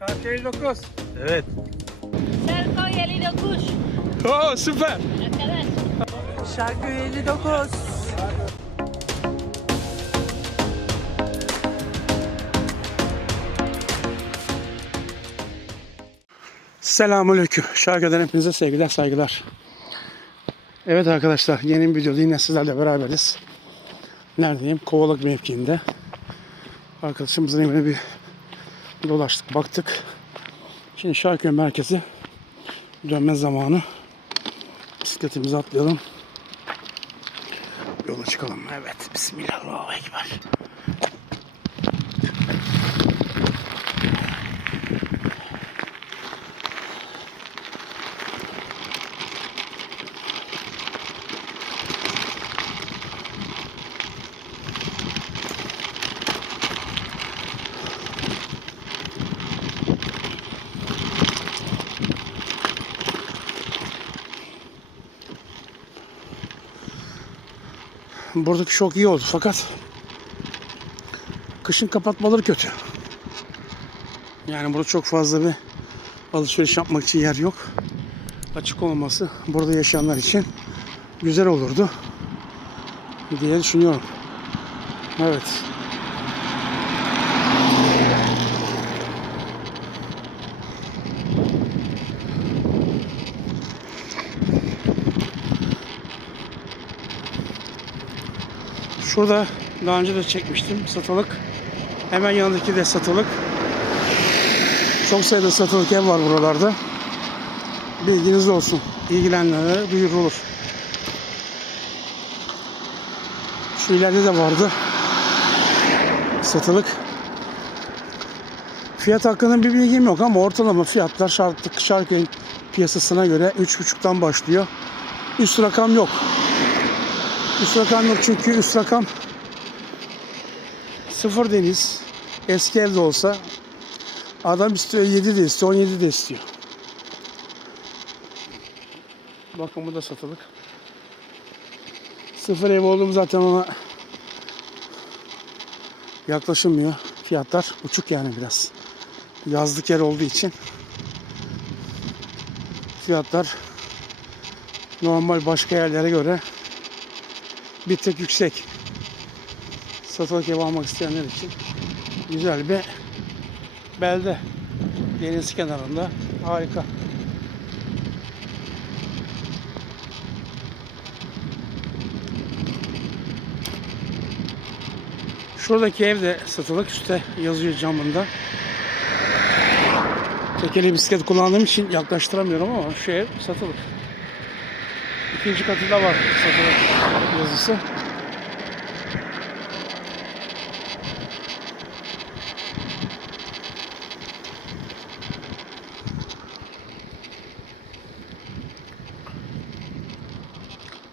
Kaç 59? Evet. Serko 59. Oo süper. Arkadaş. Şarkı 59. Selamünaleyküm. Şarkıdan hepinize sevgiler, saygılar. Evet arkadaşlar, yeni bir videoda yine sizlerle beraberiz. Neredeyim? Kovalık mevkiinde. Arkadaşımızın evine bir dolaştık, baktık. Şimdi Şarköy merkezi dönme zamanı. Bisikletimizi atlayalım. Yola çıkalım. Evet. Bismillahirrahmanirrahim. Buradaki şok iyi oldu fakat kışın kapatmaları kötü. Yani burada çok fazla bir alışveriş yapmak için yer yok. Açık olması burada yaşayanlar için güzel olurdu diye düşünüyorum. Evet. Şurada daha önce de çekmiştim satılık. Hemen yanındaki de satılık. Çok sayıda satılık ev var buralarda. Bilginiz olsun. İlgilenenlere duyurulur. Şu ileride de vardı. Satılık. Fiyat hakkında bir bilgim yok ama ortalama fiyatlar şartlık Şarköy'ün piyasasına göre 3.5'tan başlıyor. Üst rakam yok. Üst rakam yok çünkü üst rakam sıfır deniz. Eski evde olsa adam istiyor 7 de istiyor 17 de istiyor. Bakın bu da satılık. Sıfır ev olduğum zaten ona yaklaşılmıyor. Fiyatlar uçuk yani biraz. Yazlık yer olduğu için fiyatlar normal başka yerlere göre bir tek yüksek. Satılık ev almak isteyenler için güzel bir belde. Deniz kenarında harika. Şuradaki ev de satılık. Üstte yazıyor camında. Tekeli bisiklet kullandığım için yaklaştıramıyorum ama şu ev satılık. İkinci katında var satılık yazısı.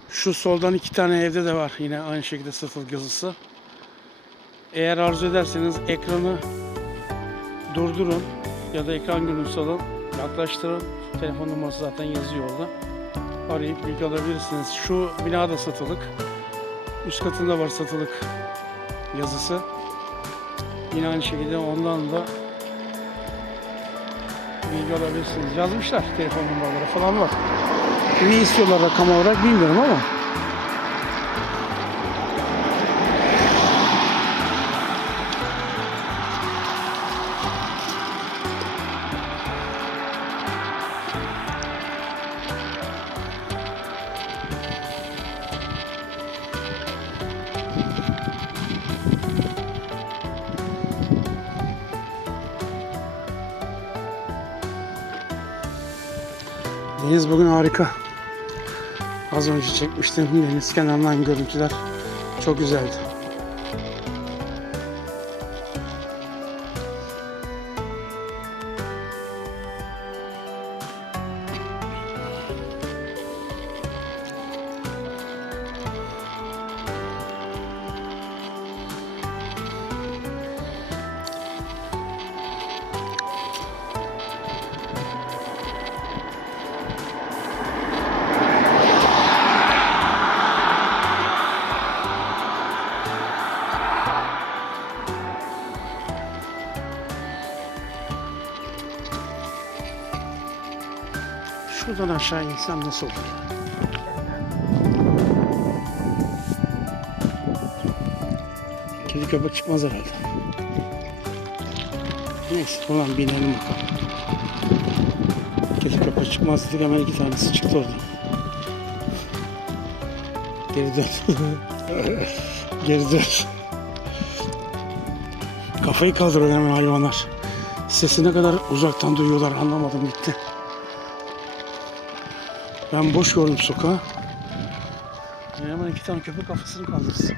Şu soldan iki tane evde de var yine aynı şekilde satılık yazısı. Eğer arzu ederseniz ekranı durdurun ya da ekran görüntüsü alın, yaklaştırın. Telefon numarası zaten yazıyor orada. Arayıp bilgi alabilirsiniz. Şu bina da satılık. Üst katında var satılık yazısı. Yine aynı şekilde ondan da bilgi alabilirsiniz. Yazmışlar telefon numaraları falan var. Ne istiyorlar rakam olarak bilmiyorum ama. Deniz bugün harika. Az önce çekmiştim deniz kenarından görüntüler. Çok güzeldi. Şuradan aşağı insem nasıl olur? Kedi köpek çıkmaz herhalde. Neyse ulan binelim bakalım. Kedi köpek çıkmaz dedik hemen iki tanesi çıktı orada. Geri dön. Geri dön. Kafayı kaldırıyor hemen hayvanlar. Sesi ne kadar uzaktan duyuyorlar anlamadım gitti. Ben boş gördüm sokağı. Hemen iki tane köpek kafasını kaldırsın.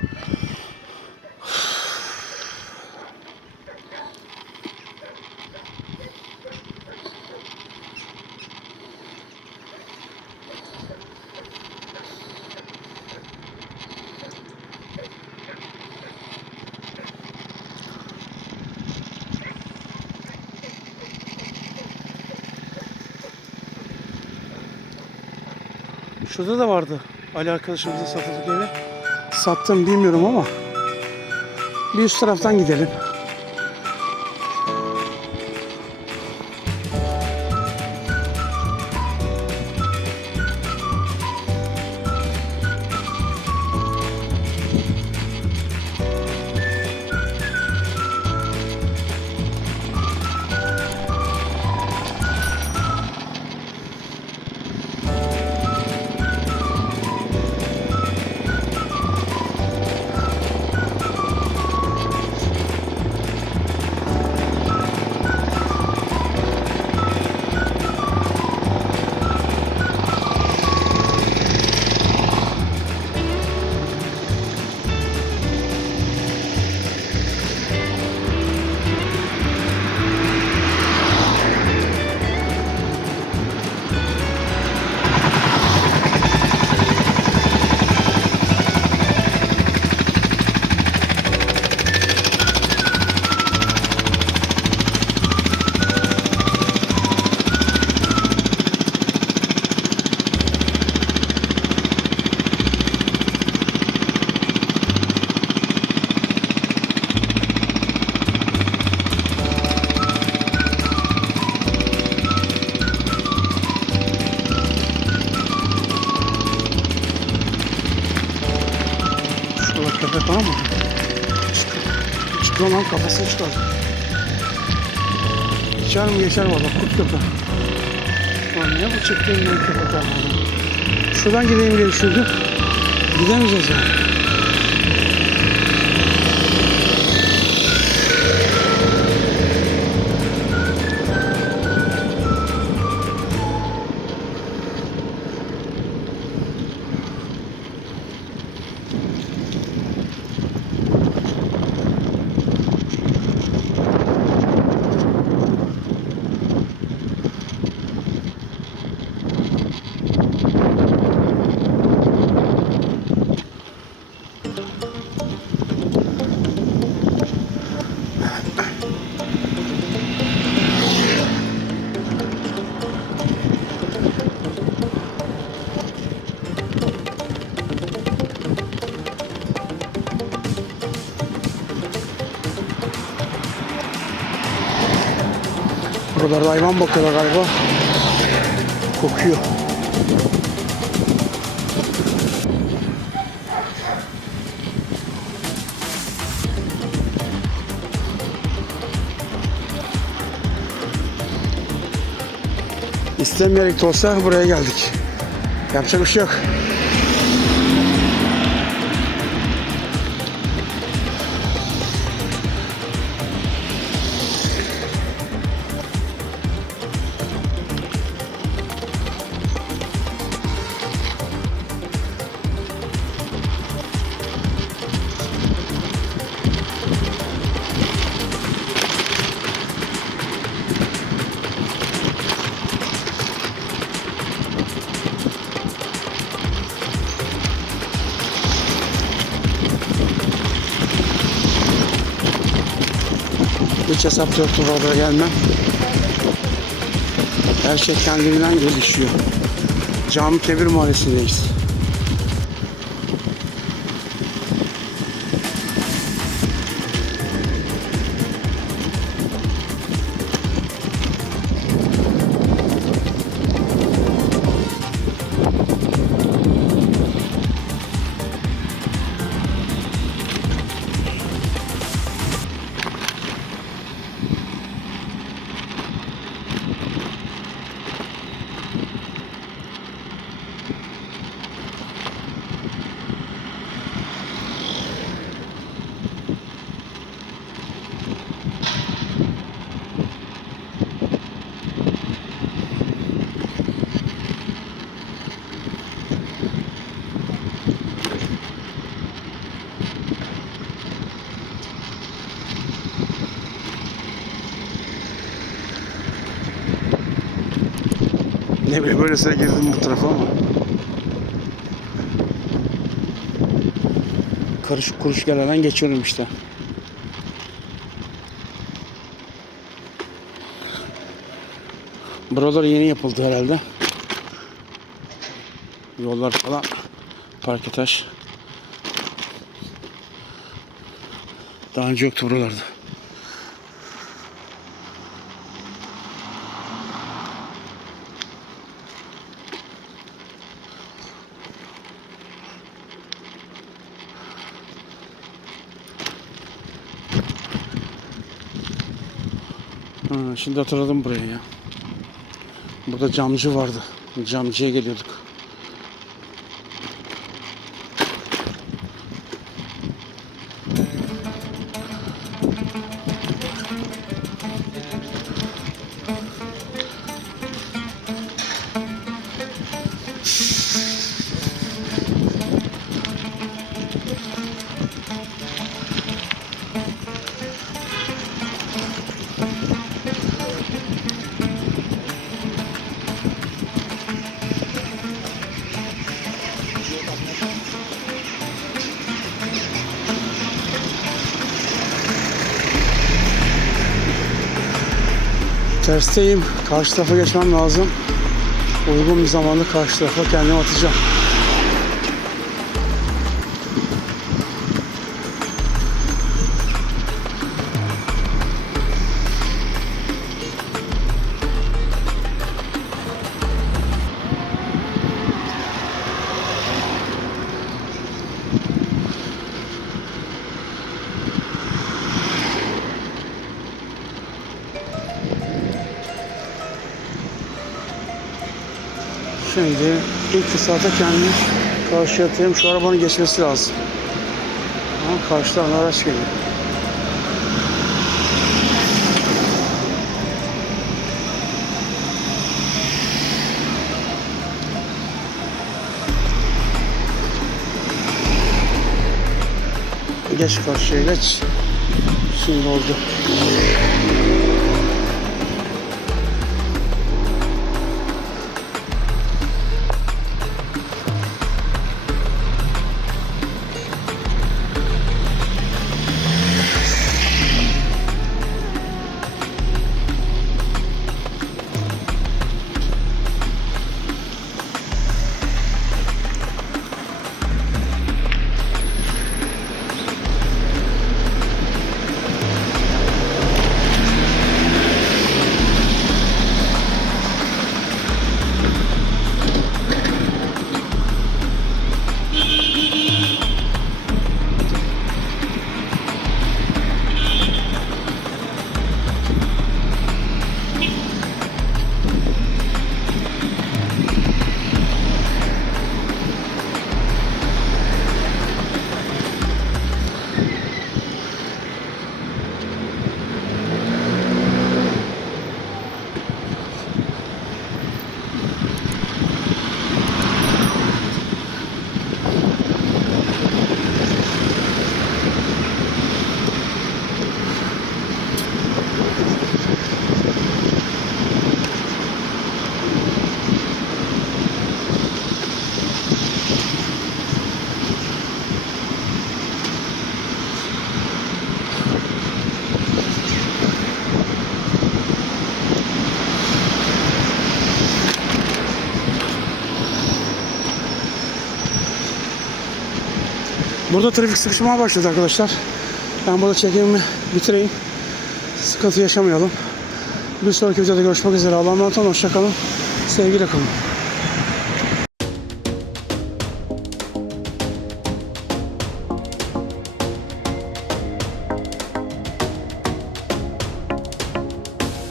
Şurada da vardı. Ali arkadaşımızın satılık evi. Sattım bilmiyorum ama. Bir üst taraftan gidelim. Şurada köpek var mı? Çıktı lan kafasını çıkardı. Geçer mi geçer valla kurt köpek. Lan ne bu çektiğim ne köpekler var. Şuradan gideyim diye düşündüm. Gidemeyeceğiz ya. Buralarda hayvan bakıyorlar galiba. Kokuyor. İstenmeyerek de olsa buraya geldik. Yapacak bir şey yok. Hiç hesap yoktu oraya gelmem. Her şey kendiliğinden gelişiyor. Cami Kebir Mahallesi'ndeyiz. Ne bileyim böylesine girdim bu tarafa ama. Karışık kuruş gelenden geçiyorum işte. Buralar yeni yapıldı herhalde. Yollar falan parke taş. Daha önce yoktu buralarda. Ha, şimdi hatırladım burayı ya. Burada camcı vardı. Camcıya geliyorduk. Tersteyim. Karşı tarafa geçmem lazım. Uygun bir zamanda karşı tarafa kendimi atacağım. Şimdi ilk fırsatta kendimi karşıya atayım. Şu arabanın geçmesi lazım. Ama karşıdan araç geliyor. Geç karşıya geç. Şimdi oldu. Burada trafik sıkışmaya başladı arkadaşlar. Ben burada çekimimi bitireyim. Sıkıntı yaşamayalım. Bir sonraki videoda görüşmek üzere. Allah'a emanet olun. Hoşçakalın. Sevgiyle kalın.